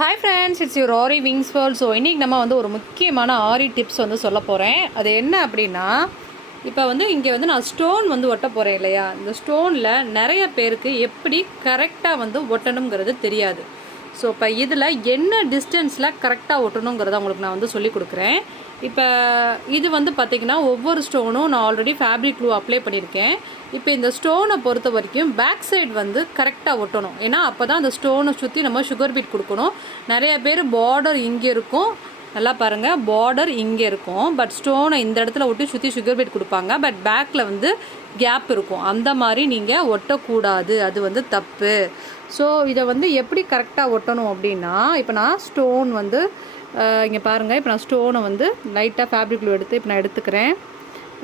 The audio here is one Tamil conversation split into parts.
Hi friends, it's your Aari Wings World. So இன்னைக்கு நம்ம வந்து ஒரு முக்கியமான ஆரி டிப்ஸ் வந்து சொல்ல போகிறேன். அது என்ன அப்படின்னா, இப்போ வந்து இங்கே வந்து நான் ஸ்டோன் வந்து ஒட்ட போகிறேன் இல்லையா, இந்த ஸ்டோனில் நிறைய பேருக்கு எப்படி கரெக்டாக வந்து ஒட்டணுங்கிறது தெரியாது. ஸோ இப்போ இதில் என்ன டிஸ்டன்ஸில் கரெக்டாக ஒட்டணுங்கிறத உங்களுக்கு நான் வந்து சொல்லி கொடுக்குறேன். இப்போ இது வந்து பார்த்திங்கன்னா ஒவ்வொரு ஸ்டோனும் நான் ஆல்ரெடி ஃபேப்ரிக் க்ளூ அப்ளை பண்ணியிருக்கேன். இப்போ இந்த ஸ்டோனை பொறுத்த வரைக்கும் பேக் சைடு வந்து கரெக்டாக ஒட்டணும். ஏன்னா அப்போ தான் அந்த ஸ்டோனை சுற்றி நம்ம சுகர் பீட் கொடுக்கணும். நிறைய பேர் பார்டர் இங்கே இருக்கும், நல்லா பாருங்கள், பார்டர் இங்கே இருக்கும், பட் ஸ்டோனை இந்த இடத்துல ஒட்டி சுற்றி சுகர் பீட் கொடுப்பாங்க. பட் பேக்கில் வந்து கேப் இருக்கும். அந்த மாதிரி நீங்கள் ஒட்டக்கூடாது, அது வந்து தப்பு. ஸோ இதை வந்து எப்படி கரெக்டாக ஒட்டணும் அப்படின்னா, இப்போ நான் ஸ்டோன் வந்து இங்கே பாருங்கள், இப்போ நான் ஸ்டோனை வந்து லைட்டாக ஃபேப்ரிக் க்ளூ எடுத்து இப்போ நான்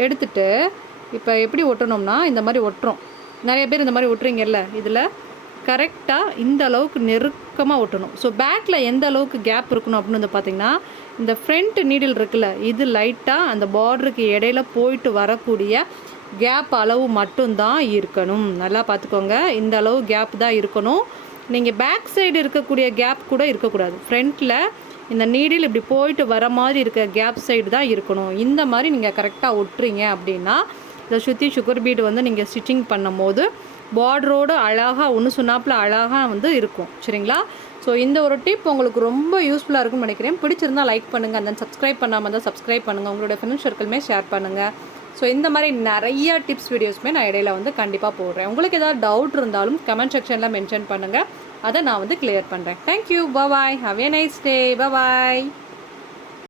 எடுத்துட்டு இப்போ எப்படி ஒட்டணும்னா இந்த மாதிரி ஒட்டுறோம். நிறைய பேர் இந்த மாதிரி ஒட்டுறீங்கல்ல, இதில் கரெக்டாக இந்த அளவுக்கு நெருக்கமாக ஒட்டணும். ஸோ பேக்கில் எந்த அளவுக்கு கேப் இருக்கணும் அப்படின்னு வந்து பார்த்திங்கன்னா, இந்த ஃப்ரண்ட் நீடில் இருக்குல்ல, இது லைட்டாக அந்த பார்டருக்கு இடையில போயிட்டு வரக்கூடிய கேப் அளவு மட்டும்தான் இருக்கணும். நல்லா பார்த்துக்கோங்க, இந்த அளவு கேப் தான் இருக்கணும். நீங்கள் பேக் சைடு இருக்கக்கூடிய கேப் கூட இருக்கக்கூடாது. ஃப்ரண்ட்டில் இந்த நீடில் இப்படி போயிட்டு வர மாதிரி இருக்க கேப் சைடு தான் இருக்கணும். இந்த மாதிரி நீங்கள் கரெக்டாக ஒட்டுறீங்க அப்படின்னா இதை சுற்றி சுகர் பீடு வந்து நீங்கள் ஸ்டிச்சிங் பண்ணும் போது பார்டரோடு அழகாக ஒன்று சொன்னாப்பில் அழகாக வந்து இருக்கும். சரிங்களா? ஸோ இந்த ஒரு டிப் உங்களுக்கு ரொம்ப யூஸ்ஃபுல்லாக இருக்கும்னு நினைக்கிறேன். பிடிச்சிருந்தால் லைக் பண்ணுங்கள், அந்த சப்ஸ்கிரைப் பண்ணாமல் தான் சப்ஸ்கிரைப் பண்ணுங்கள், உங்களோட ஃப்ரெண்ட்ஸ் சர்க்கிளுமே ஷேர் பண்ணுங்கள். ஸோ இந்த மாதிரி நிறைய டிப்ஸ் வீடியோஸுமே நான் இடையில வந்து கண்டிப்பாக போடுறேன். உங்களுக்கு ஏதாவது டவுட் இருந்தாலும் கமெண்ட் செக்ஷனில் மென்ஷன் பண்ணுங்கள், அதை நான் வந்து கிளியர் பண்ணுறேன். Thank you, bye, have a nice day, bye.